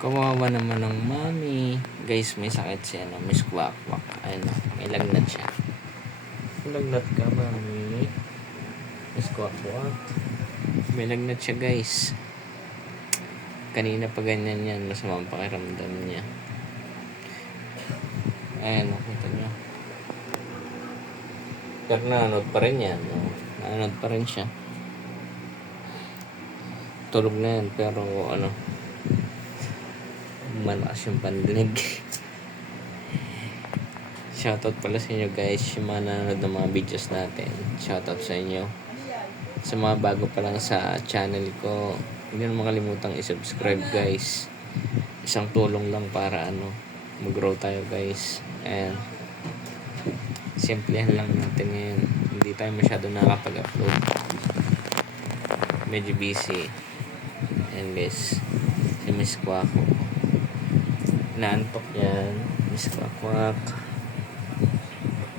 Kawawa naman ng mami. Guys, may sakit siya, no? Miss Kwakwak. Ayun, no? May lagnat siya. Lagnat ka, mami. Miss Kwakwak. May lagnat siya, guys. Kanina pa ganyan yan. Masamang pakiramdam niya. Ayun, nakita niyo. Pero nanonood pa rin yan, no? Nanonood pa rin siya. Tulog na yan, pero malakas yung pandinig. Shoutout pala sa inyo, guys, yung mga nanonood ng mga videos natin. Shoutout sa inyo. Sa mga bago pa lang sa channel ko, hindi na makalimutang i-subscribe, guys. Isang tulong lang para mag-grow tayo, guys. And simplihan lang natin ngayon. Hindi tayo masyado nakapag-upload. Medyo busy. And guys, si Miss Kwako. Naantok yan. Miss Kwakwak.